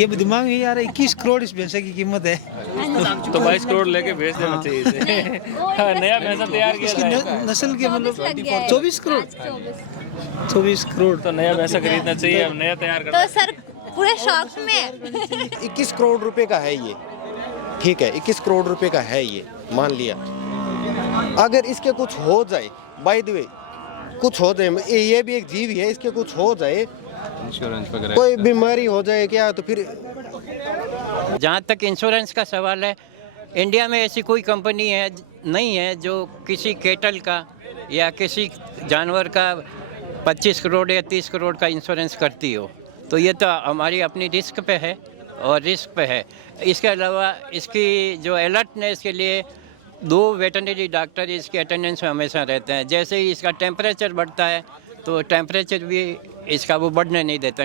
ये दिमाग में यार 21 करोड़ इस भैंसा की कीमत है। तो 22 करोड़ लेके बेच देना चाहिए इसे। नया भैंसा तैयार किया इसकी जाएगा नस्ल के मतलब 24 करोड़ 24 करोड़ तो नया भैंसा खरीदना चाहिए, अब नया तैयार करना। तो सर पूरे शौक में 21 करोड़ रुपए का है ये, ठीक है 21 करोड़ रुपए का है ये, मान लिया। अगर इसके कुछ हो जाए, बाय द वे कुछ हो जाए, ये भी एक जीव ही है, इसके कुछ हो जाए, इंश्योरेंस वगैरह कोई बीमारी हो जाए क्या, तो फिर जहाँ तक इंश्योरेंस का सवाल है, इंडिया में ऐसी कोई कंपनी है नहीं है जो किसी केटल का या किसी जानवर का 25 करोड़ या 30 करोड़ का इंश्योरेंस करती हो। तो ये तो हमारी अपनी रिस्क पे है और रिस्क पे है। इसके अलावा इसकी जो अलर्टनेस के लिए 2 वेटरनरी डॉक्टर इसके अटेंडेंस में हमेशा रहते हैं। जैसे ही इसका टेम्परेचर बढ़ता है तो टेम्परेचर भी इसका वो बढ़ने नहीं देता।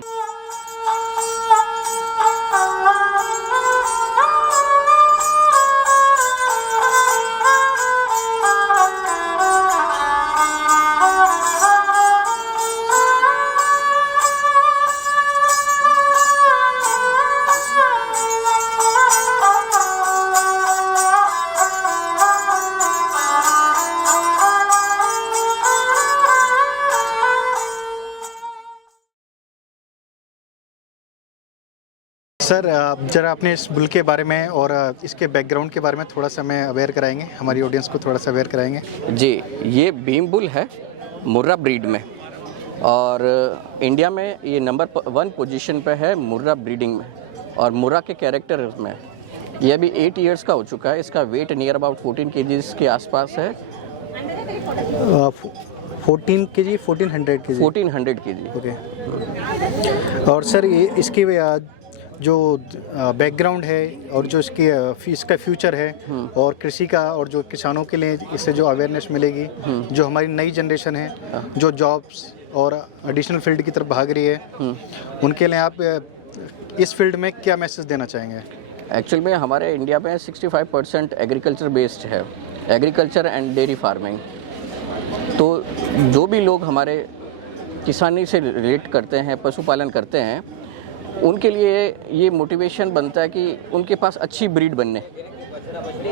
सर जरा अपने इस बुल के बारे में और इसके बैकग्राउंड के बारे में थोड़ा सा हमें अवेयर कराएंगे, हमारी ऑडियंस को थोड़ा सा अवेयर कराएंगे। जी, ये भीम बुल है मुर्रा ब्रीड में, और इंडिया में ये नंबर 1 पोजीशन पे है मुर्रा ब्रीडिंग में और मुर्रा के कैरेक्टर में। ये अभी 8 इयर्स का हो चुका है। इसका वेट नियर अबाउट 14 kgs के आसपास है। 14 kg 1400 kg 1400 kg। ओके। और सर ये इसकी जो बैकग्राउंड है और जो इसका फ्यूचर है और कृषि का, और जो किसानों के लिए इससे जो अवेयरनेस मिलेगी, जो हमारी नई जनरेशन है जो जॉब्स और एडिशनल फील्ड की तरफ भाग रही है, उनके लिए आप इस फील्ड में क्या मैसेज देना चाहेंगे? एक्चुअल में हमारे इंडिया में 65% एग्रीकल्चर बेस्ड है, एग्रीकल्चर एंड डेयरी फार्मिंग। तो जो भी लोग हमारे किसानी से रिलेट करते हैं, पशुपालन करते हैं, उनके लिए ये मोटिवेशन बनता है कि उनके पास अच्छी ब्रीड बनने।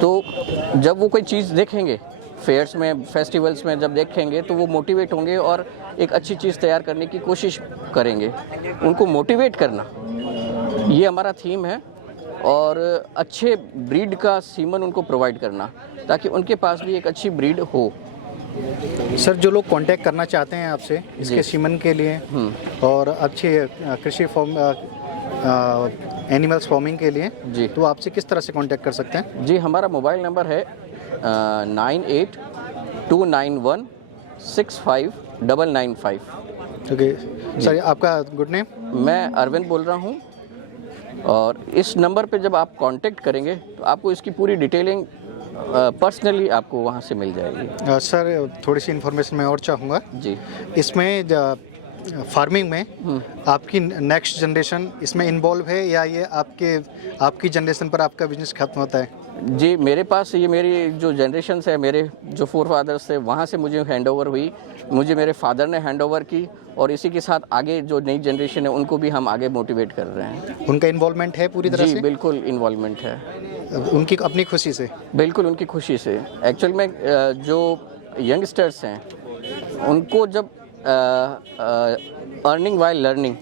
तो जब वो कोई चीज़ देखेंगे फेयर्स में, फेस्टिवल्स में जब देखेंगे, तो वो मोटिवेट होंगे और एक अच्छी चीज़ तैयार करने की कोशिश करेंगे। उनको मोटिवेट करना ये हमारा थीम है, और अच्छे ब्रीड का सीमन उनको प्रोवाइड करना ताकि उनके पास भी एक अच्छी ब्रीड हो। सर जो लोग कांटेक्ट करना चाहते हैं आपसे इसके सीमन के लिए और अच्छे कृषि फॉर्म एनिमल्स फार्मिंग के लिए जी, तो आपसे किस तरह से कांटेक्ट कर सकते हैं? जी, हमारा मोबाइल नंबर है 9829165995। ओके सर, आपका गुड नेम? मैं अरविंद बोल रहा हूँ, और इस नंबर पे जब आप कांटेक्ट करेंगे तो आपको इसकी पूरी डिटेलिंग पर्सनली आपको वहाँ से मिल जाएगी। सर थोड़ी सी इन्फॉर्मेशन मैं और चाहूँगा जी। इसमें फार्मिंग में आपकी नेक्स्ट जनरेशन इसमें इन्वॉल्व है या ये आपकी जनरेशन पर आपका बिजनेस खत्म होता है? जी, मेरे पास ये मेरी जो जनरेशन है, मेरे जो 4 फादर्स थे वहाँ से मुझे हैंडओवर हुई, मुझे मेरे फादर ने हैंडओवर की, और इसी के साथ आगे जो नई जनरेशन है उनको भी हम आगे मोटिवेट कर रहे हैं। उनका इन्वॉल्वमेंट है पूरी तरह जी, से? बिल्कुल इन्वॉल्वमेंट है। उनकी अपनी खुशी से? बिल्कुल उनकी खुशी से। एक्चुअल में जो यंगस्टर्स हैं उनको जब अर्निंग वाइल लर्निंग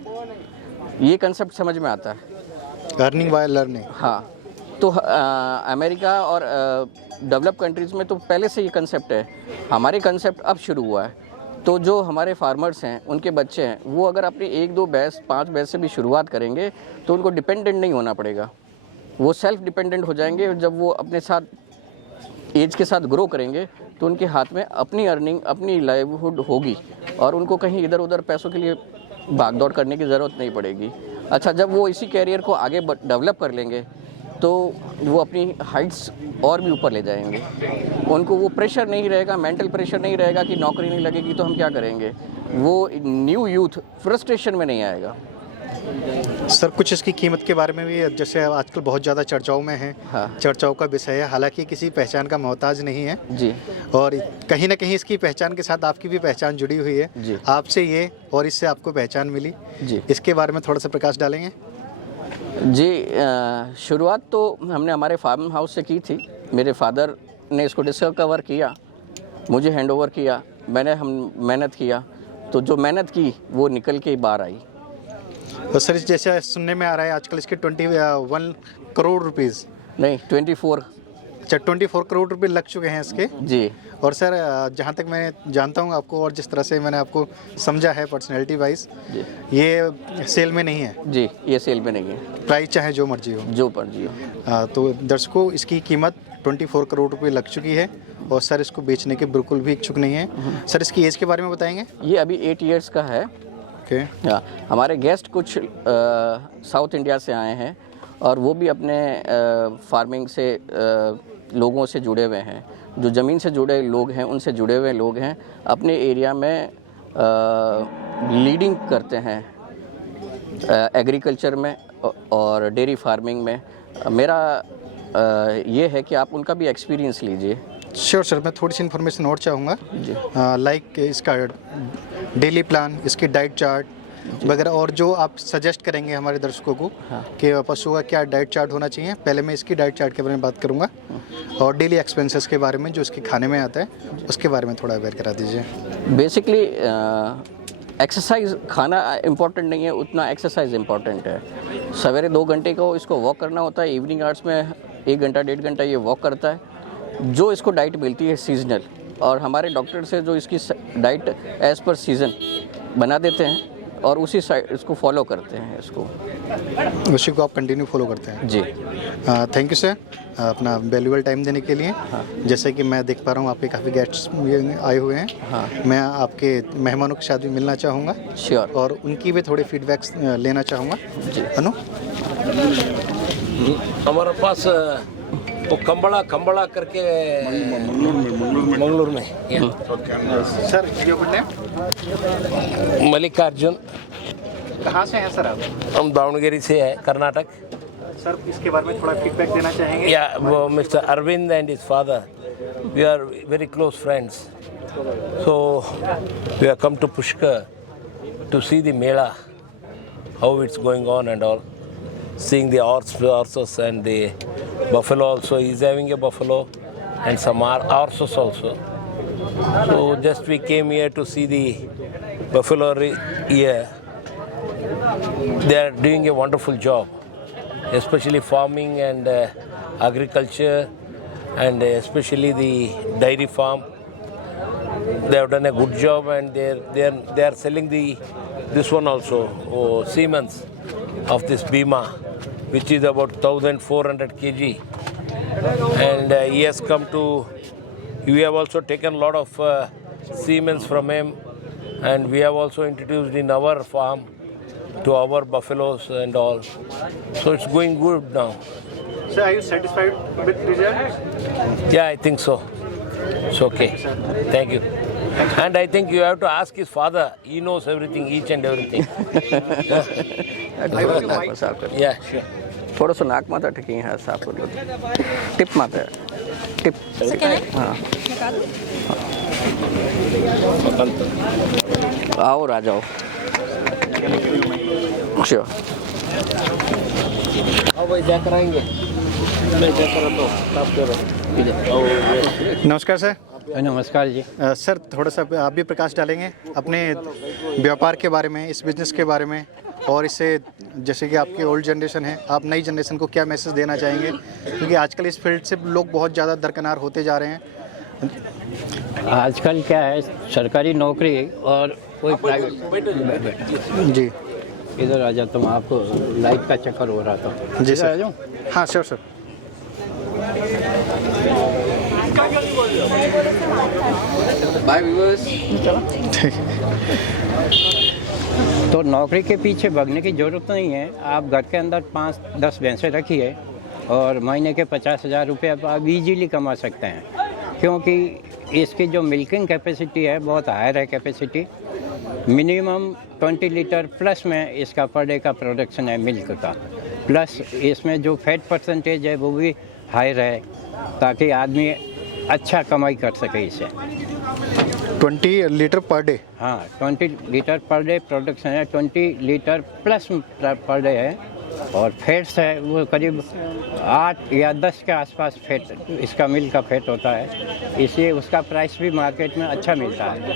ये कंसेप्ट समझ में आता है। अर्निंग वाइल लर्निंग, हाँ। तो अमेरिका और डेवलप कंट्रीज़ में तो पहले से ये कंसेप्ट है, हमारे कंसेप्ट अब शुरू हुआ है। तो जो हमारे फार्मर्स हैं, उनके बच्चे हैं, वो अगर अपनी 1-2 भैंस 5 भैंस से भी शुरुआत करेंगे तो उनको डिपेंडेंट नहीं होना पड़ेगा, वो सेल्फ डिपेंडेंट हो जाएंगे। जब वो अपने साथ एज के साथ ग्रो करेंगे तो उनके हाथ में अपनी अर्निंग, अपनी लाइवलीहुड होगी, और उनको कहीं इधर उधर पैसों के लिए भाग दौड़ करने की ज़रूरत नहीं पड़ेगी। अच्छा, जब वो इसी कैरियर को आगे डेवलप कर लेंगे तो वो अपनी हाइट्स और भी ऊपर ले जाएंगे। उनको वो प्रेशर नहीं रहेगा, मेंटल प्रेशर नहीं रहेगा कि नौकरी नहीं लगेगी तो हम क्या करेंगे। वो न्यू यूथ फ्रस्ट्रेशन में नहीं आएगा। सर कुछ इसकी कीमत के बारे में भी, जैसे आजकल बहुत ज़्यादा चर्चाओं में है, हाँ। चर्चाओं का विषय है, हालांकि किसी पहचान का मोहताज नहीं है जी, और कहीं ना कहीं इसकी पहचान के साथ आपकी भी पहचान जुड़ी हुई है जी। आपसे ये और इससे आपको पहचान मिली जी। इसके बारे में थोड़ा सा प्रकाश डालेंगे? जी शुरुआत तो हमने हमारे फार्म हाउस से की थी। मेरे फादर ने इसको डिस्कवर किया, मुझे हैंडओवर किया, हम मेहनत किया, तो जो मेहनत की वो निकल के बाहर आई। तो सर जैसे सुनने में आ रहा है आजकल इसके 21 करोड़ रुपीज़ नहीं 24। अच्छा 24 करोड़ रुपए लग चुके हैं इसके जी। और सर जहाँ तक मैं जानता हूँ आपको और जिस तरह से मैंने आपको समझा है पर्सनैलिटी वाइज, ये सेल में नहीं है। जी ये सेल में नहीं है, प्राइस चाहे जो मर्जी हो, जो मर्जी हो। तो दर्शकों इसकी कीमत 24 करोड़ रुपए लग चुकी है और सर इसको बेचने के बिल्कुल भी इच्छुक नहीं है। सर इसकी एज के बारे में बताएंगे? ये अभी 8 इयर्स का है। ओके। हाँ, हमारे गेस्ट कुछ साउथ इंडिया से आए हैं और वो भी अपने फार्मिंग से लोगों से जुड़े हुए हैं, जो ज़मीन से जुड़े लोग हैं, उनसे जुड़े हुए लोग हैं, अपने एरिया में लीडिंग करते हैं एग्रीकल्चर में और डेयरी फार्मिंग में। मेरा ये है कि आप उनका भी एक्सपीरियंस लीजिए। श्योर सर, मैं थोड़ी सी इन्फॉर्मेशन और चाहूँगा, लाइक इसका डेली प्लान, इसकी डाइट चार्ट वगैरह, और जो आप सजेस्ट करेंगे हमारे दर्शकों को कि पशु का क्या डाइट चार्ट होना चाहिए। पहले मैं इसकी डाइट चार्ट के बारे में बात करूँगा और डेली एक्सपेंसेस के बारे में जो इसके खाने में आता है उसके बारे में थोड़ा अवेयर करा दीजिए। बेसिकली एक्सरसाइज खाना इम्पोर्टेंट नहीं है, उतना एक्सरसाइज इम्पोर्टेंट है। सवेरे 2 घंटे को इसको वॉक करना होता है, इवनिंग आवर्स में 1 घंटा 1.5 घंटा ये वॉक करता है। जो इसको डाइट मिलती है सीजनल, और हमारे डॉक्टर से जो इसकी डाइट एज़ पर सीज़न बना देते हैं और उसी इसको फॉलो करते हैं, इसको उसी को आप कंटिन्यू फॉलो करते हैं। जी। थैंक यू सर अपना वैल्यूबल टाइम देने के लिए। जैसे कि मैं देख पा रहा हूँ आपके काफ़ी गेस्ट्स आए हुए हैं। मैं आपके मेहमानों के साथ भी मिलना चाहूँगा। श्योर। और उनकी भी थोड़ी फीडबैक्स लेना चाहूँगा। जी। अनु, हमारे पास वो कंबड़ा करके मंगलूर में सर योर नेम? मल्लिकार्जुन। कहाँ से हैं सर आप? हम दावणगेरी से है, कर्नाटक। सर इसके बारे में थोड़ा फीडबैक देना चाहेंगे? या वो mister Arvind and his father, we are very close friends, so we are come to Pushkar to see the mela, how it's going on and all, seeing the horses and the buffalo also. He's having a buffalo and some horses also. So just we came here to see the buffalo here. They are doing a wonderful job, especially farming and agriculture, and especially the dairy farm. They have done a good job, and they are selling this one also, Siemens of this Bima, which is about 1,400 kg, and he has come to. We have also taken a lot of Siemens from him, and we have also introduced in our farm to our buffaloes and all. So it's going good now. Sir, are you satisfied with results? Yeah, I think so. It's okay. Thank you. And I think you have to ask his father. He knows everything, each and everything. Yeah, sure. थोड़ा सा नाक माता ठकी है, साफ कर लो। Tip माता, tip. हाँ। आओ राजा आओ। श्योर। आओ भाई जाकर आएंगे। मैं जाकर तो साफ करो। नमस्कार सर। नमस्कार जी। सर थोड़ा सा आप भी प्रकाश डालेंगे अपने व्यापार के बारे में, इस बिज़नेस के बारे में, और इससे जैसे कि आपकी ओल्ड जनरेशन है, आप नई जनरेशन को क्या मैसेज देना चाहेंगे? क्योंकि आजकल इस फील्ड से लोग बहुत ज़्यादा दरकिनार होते जा रहे हैं। आजकल क्या है, सरकारी नौकरी और कोई प्राइवेट। जी इधर आ जाओ, तुम आपको लाइट का चक्कर हो रहा था। जी आ सर। जाओ। हाँ श्योर सर। Bye viewers. तो नौकरी के पीछे भागने की ज़रूरत नहीं है। आप घर के अंदर 5-10 भैंसें रखिए और महीने के 50,000 रुपये आप इजीली कमा सकते हैं, क्योंकि इसकी जो मिल्किंग कैपेसिटी है बहुत हायर है कैपेसिटी। मिनिमम 20 लीटर प्लस में इसका पर डे का प्रोडक्शन है मिल्क का, प्लस इसमें जो फैट परसेंटेज है वो भी हाई रहे, ताकि आदमी अच्छा कमाई कर सके इससे। 20 लीटर पर डे? हाँ, 20 लीटर पर डे प्रोडक्शन है, 20 लीटर प्लस पर डे है और फैट्स है वो करीब 8 या 10 के आसपास फैट इसका मिल्क का फैट होता है, इसलिए उसका प्राइस भी मार्केट में अच्छा मिलता है।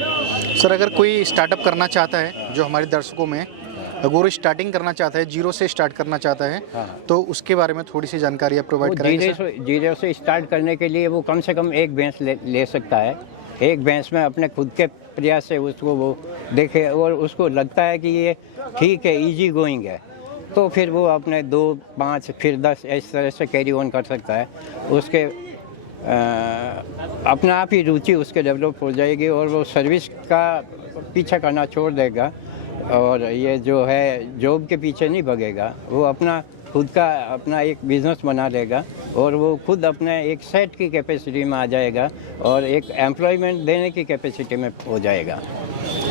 सर अगर कोई स्टार्टअप करना चाहता है, जो हमारे दर्शकों में अगर वो स्टार्टिंग करना चाहता है, जीरो से स्टार्ट करना चाहता है, तो उसके बारे में थोड़ी सी जानकारी आप प्रोवाइड करेंगे सर? जीरो से स्टार्ट करने के लिए वो कम से कम एक भैंस ले सकता है। एक भैंस में अपने खुद के प्रयास से उसको वो देखे और उसको लगता है कि ये ठीक है, इजी गोइंग है, तो फिर वो अपने 2, 5 फिर 10 इस तरह से कैरी ऑन कर सकता है। उसके अपना आप ही रुचि उसके डेवलप हो जाएगी और वो सर्विस का पीछा करना छोड़ देगा और ये जो है जॉब के पीछे नहीं भगेगा। वो अपना खुद का अपना एक बिजनेस बना लेगा और वो खुद अपने एक सेट की कैपेसिटी में आ जाएगा और एक एम्प्लॉयमेंट देने की कैपेसिटी में हो जाएगा।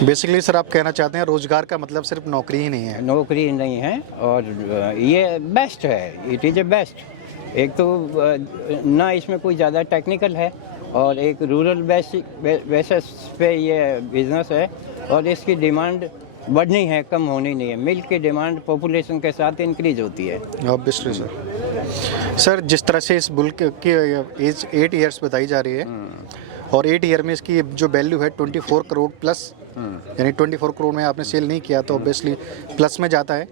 बेसिकली सर आप कहना चाहते हैं रोजगार का मतलब सिर्फ नौकरी ही नहीं है? नौकरी नहीं है और ये बेस्ट है, इट इज़ ए बेस्ट। एक तो ना इसमें कोई ज़्यादा टेक्निकल है और एक रूरल बेसिस पे ये बिज़नेस है और इसकी डिमांड बढ़नी है, कम होनी नहीं है। मिल्क की डिमांड पॉपुलेशन के साथ इंक्रीज होती है। ऑब्वियसली सर जिस तरह से इस बुल की एज 8 ईयर्स बताई जा रही है और 8 ईयर में इसकी जो वैल्यू है 24 करोड़ प्लस, यानी 24 करोड़ में आपने सेल नहीं किया तो ऑब्वियसली प्लस में जाता है।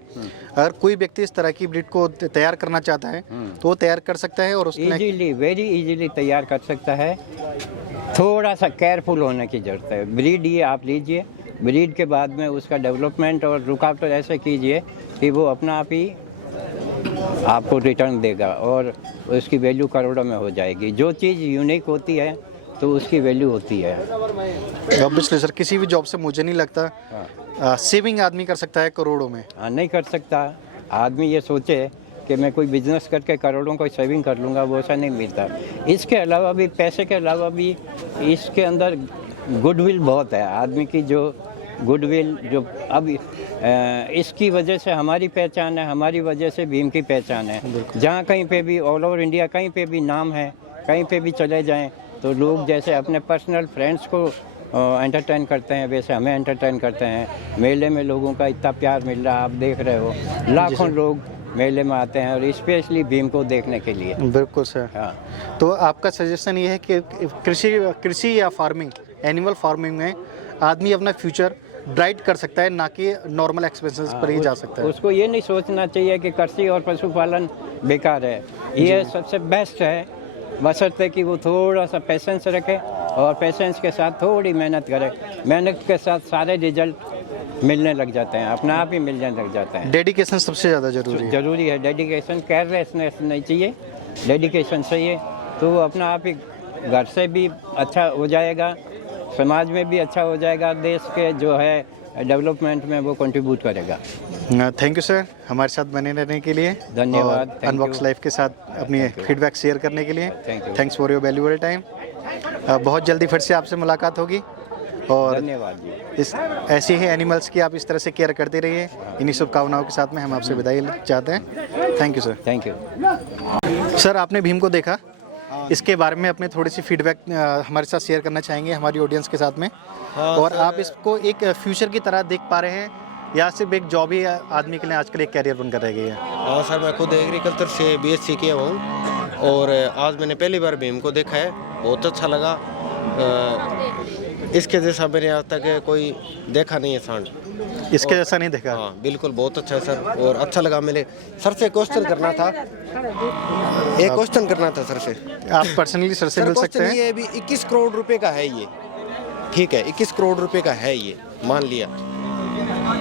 अगर कोई व्यक्ति इस तरह की ब्रीड को तैयार करना चाहता है तो वो तैयार कर सकता है और उसमें इजीली, वेरी इजीली तैयार कर सकता है। थोड़ा सा केयरफुल होने की ज़रूरत है। ब्रीड ये आप लीजिए, ब्रीड के बाद में उसका डेवलपमेंट और रुकावट ऐसे कीजिए कि वो अपना आप ही आपको रिटर्न देगा और उसकी वैल्यू करोड़ों में हो जाएगी। जो चीज़ यूनिक होती है तो उसकी वैल्यू होती है। ऑब्वियसली सर किसी भी जॉब से मुझे नहीं लगता सेविंग आदमी कर सकता है करोड़ों में। नहीं कर सकता। आदमी ये सोचे कि मैं कोई बिजनेस करके करोड़ों को सेविंग कर लूँगा, वो ऐसा नहीं मिलता। इसके अलावा भी, पैसे के अलावा भी इसके अंदर गुडविल बहुत है। आदमी की जो गुडविल जो अब इसकी वजह से हमारी पहचान है, हमारी वजह से भीम की पहचान है। जहाँ कहीं पे भी ऑल ओवर इंडिया कहीं पे भी नाम है, कहीं पे भी चले जाएं तो लोग जैसे अपने पर्सनल फ्रेंड्स को एंटरटेन करते हैं वैसे हमें एंटरटेन करते हैं। मेले में लोगों का इतना प्यार मिल रहा है, आप देख रहे हो, लाखों लोग मेले में आते हैं और स्पेशली भीम को देखने के लिए। बिल्कुल सर। हाँ, तो आपका सजेशन ये है कि कृषि या फार्मिंग, एनिमल फार्मिंग में आदमी अपना फ्यूचर ब्राइट कर सकता है, ना कि नॉर्मल एक्सपेंसेस पर ही जा सकता है। उसको ये नहीं सोचना चाहिए कि कृषि और पशुपालन बेकार है। ये सबसे बेस्ट है, बशर्ते कि वो थोड़ा सा पेशेंस रखे और पेशेंस के साथ थोड़ी मेहनत करे। मेहनत के साथ सारे रिजल्ट मिलने लग जाते हैं, अपने आप ही मिलने लग जाते हैं। डेडिकेशन सबसे ज़्यादा जरूरी है। डेडिकेशन, केयरलेसनेस नहीं चाहिए, डेडिकेशन चाहिए तो वो अपना आप ही घर से भी अच्छा हो जाएगा, समाज में भी अच्छा हो जाएगा, देश के जो है डेवलपमेंट में वो कंट्रीब्यूट करेगा। थैंक यू सर हमारे साथ बने रहने के लिए। धन्यवाद। अनबॉक्स लाइफ के साथ अपनी फीडबैक शेयर करने के लिए thanks for your valuable time. बहुत जल्दी फिर से आपसे मुलाकात होगी और धन्यवाद जी। इस ऐसे ही एनिमल्स की आप इस तरह से केयर करते रहिए। इन्हीं शुभकामनाओं के साथ में हम आपसे विदाई चाहते हैं। Thank you sir. Thank you sir आपने भीम को देखा, इसके बारे में अपने थोड़ी सी फीडबैक हमारे साथ शेयर करना चाहेंगे हमारी ऑडियंस के साथ में। और आप इसको एक फ्यूचर की तरह देख पा रहे हैं या सिर्फ एक जॉब ही आदमी के लिए आजकल एक कैरियर बनकर रह गई है? हाँ सर, मैं खुद एग्रीकल्चर से BSc किया हूँ और आज मैंने पहली बार भीम को देखा है, बहुत अच्छा लगा। इसके जैसा मैंने आज तक कोई देखा नहीं है सांड। इसके जैसा नहीं देखा? हाँ बिल्कुल, बहुत अच्छा है सर और अच्छा लगा। मेरे सर से क्वेश्चन करना था, एक क्वेश्चन करना था सर से। आप पर्सनली सर से मिल सकते हैं। ये भी 21 करोड़ रुपए का है ये, ठीक है, 21 करोड़ रुपए का है ये, मान लिया।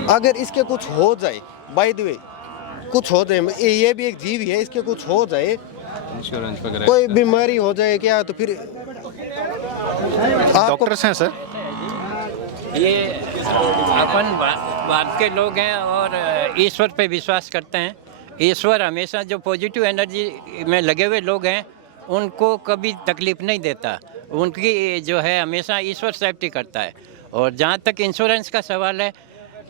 अगर इसके कुछ हो जाए, बाय द वे कुछ हो जाए, ये भी एक जीव है, इसके कुछ हो जाए, इंश्योरेंस वगैरह कोई बीमारी हो जाए क्या, तो फिर डॉक्टर्स हैं सर? ये अपन भारत के लोग हैं और ईश्वर पे विश्वास करते हैं। ईश्वर हमेशा जो पॉजिटिव एनर्जी में लगे हुए लोग हैं उनको कभी तकलीफ नहीं देता, उनकी जो है हमेशा ईश्वर सेफ्टी करता है। और जहाँ तक इंश्योरेंस का सवाल है,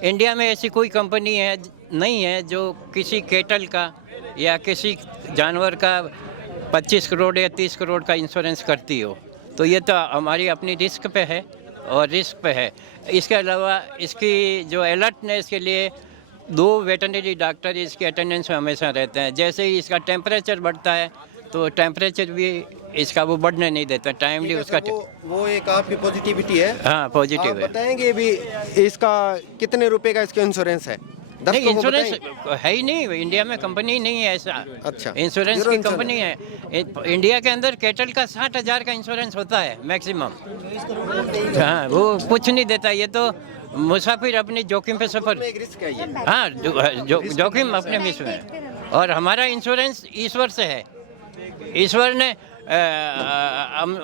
इंडिया में ऐसी कोई कंपनी है नहीं है जो किसी केटल का या किसी जानवर का 25 करोड़ या 30 करोड़ का इंश्योरेंस करती हो। तो ये तो हमारी अपनी रिस्क पे है और रिस्क पे है। इसके अलावा इसकी जो अलर्टनेस के लिए 2 वेटरनरी डॉक्टर इसके अटेंडेंस में हमेशा रहते हैं। जैसे ही इसका टेम्परेचर बढ़ता है तो टेम्परेचर भी इसका वो बढ़ने नहीं देता, टाइमली उसका वो एक आपकी पॉजिटिविटी है। हाँ पॉजिटिव है। बताएंगे भी इसका कितने रुपए का इसका इंश्योरेंस है? नहीं इंश्योरेंस है ही नहीं, इंडिया में कंपनी नहीं है ऐसा। अच्छा, इंश्योरेंस की कंपनी है इंडिया के अंदर। कैटल का 60,000 का इंश्योरेंस होता है मैक्सिमम। हाँ वो कुछ नहीं देता, ये तो मुसाफिर अपनी जोखिम पे सफर। हाँ जोखिम अपने मिस में। और हमारा इंश्योरेंस ईश्वर से है। ईश्वर ने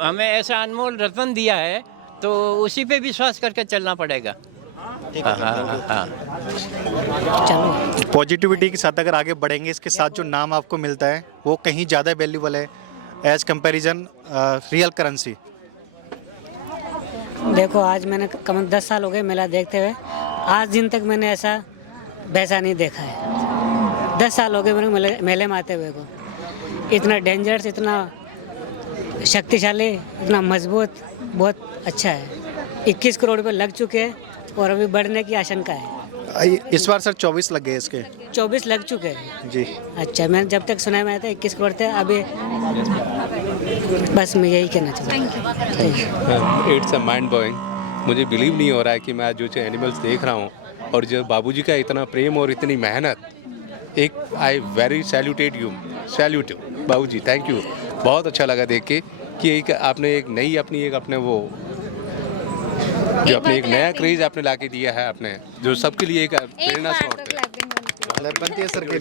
हमें ऐसा अनमोल रतन दिया है तो उसी पे विश्वास करके चलना पड़ेगा। हाँ। पॉजिटिविटी के साथ अगर आगे बढ़ेंगे, इसके साथ जो नाम आपको मिलता है वो कहीं ज़्यादा वैल्यूबल है एज कंपैरिजन रियल करेंसी। देखो आज मैंने कम 10 साल हो गए मेला देखते हुए, आज दिन तक मैंने ऐसा वैसा नहीं देखा है। 10 साल हो गए मेरे मेले में आते हुए को। इतना डेंजरस, इतना शक्तिशाली, इतना मजबूत, बहुत अच्छा है। 21 करोड़ रुपये लग चुके हैं और अभी बढ़ने की आशंका है। इस बार सर 24 लग गए इसके। 24 लग चुके हैं जी। अच्छा, मैंने जब तक सुना मैं था 21 करोड़ थे अभी। बस मैं यही कहना चाहता हूँ। It's a mind blowing. मुझे बिलीव नहीं हो रहा है कि मैं आज जो एनिमल्स देख रहा हूँ और जो बाबूजी का इतना प्रेम और इतनी मेहनत, एक आई वेरी सैल्यूटेड बाबूजी, थैंक यू। बहुत अच्छा लगा देख के कि एक आपने एक नई अपनी एक अपने वो जो अपने एक नया क्रेज आपने लाके दिया है आपने, जो सबके लिए एक प्रेरणा स्रोत है। सर के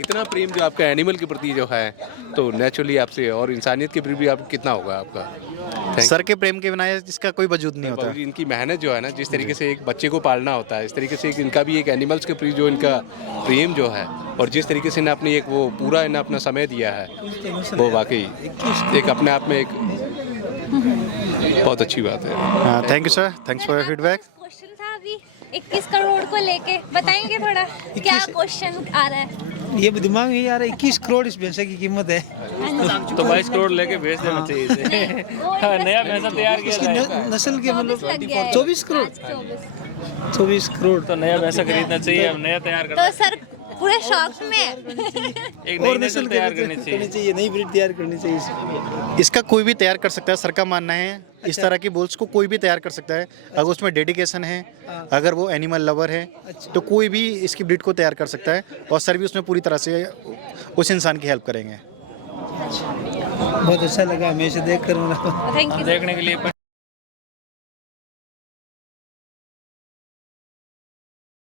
इतना प्रेम जो आपका एनिमल के प्रति जो है, तो नेचुरली आपसे और इंसानियत के प्रति भी आप कितना होगा आपका। सर के प्रेम के बिना इसका कोई वजूद नहीं होता। इनकी मेहनत जो है ना, जिस तरीके से एक बच्चे को पालना होता है, इस तरीके से इनका भी एक एनिमल्स के प्रति जो इनका प्रेम जो है, और जिस तरीके से इन्हें अपनी एक वो पूरा इन्हें अपना समय दिया है, वो वाकई एक अपने आप में एक बहुत अच्छी बात है। Thank you sir, thanks for your feedback. Question था अभी 21 करोड़ को लेके, बताएंगे थोड़ा क्या क्वेश्चन आ रहा है? ये दिमाग में आ रहा है 21 करोड़ इस भैंसे की कीमत है तो 22 करोड़ लेके भेज देना चाहिए इसे। नया भैंसा तैयार किया जाएगा। नस्ल के मतलब 24 करोड़ 24 करोड़ तो नया भैंसा खरीदना चाहिए, अब नया तैयार करना। तो सर पूरे शौक में एक नई नस्ल तैयार करनी चाहिए, नई ब्रीड तैयार करनी चाहिए। इसका कोई भी तैयार कर सकता है, सर का मानना है। इस तरह की बुल्स को कोई भी तैयार कर सकता है अगर उसमें डेडिकेशन है, अगर वो एनिमल लवर है, तो कोई भी इसकी ब्रीड को तैयार कर सकता है। और सर भी उसमें पूरी तरह से उस इंसान की हेल्प करेंगे। बहुत अच्छा लगा हमें इसे देख कर। थैंक यू देखने के लिए।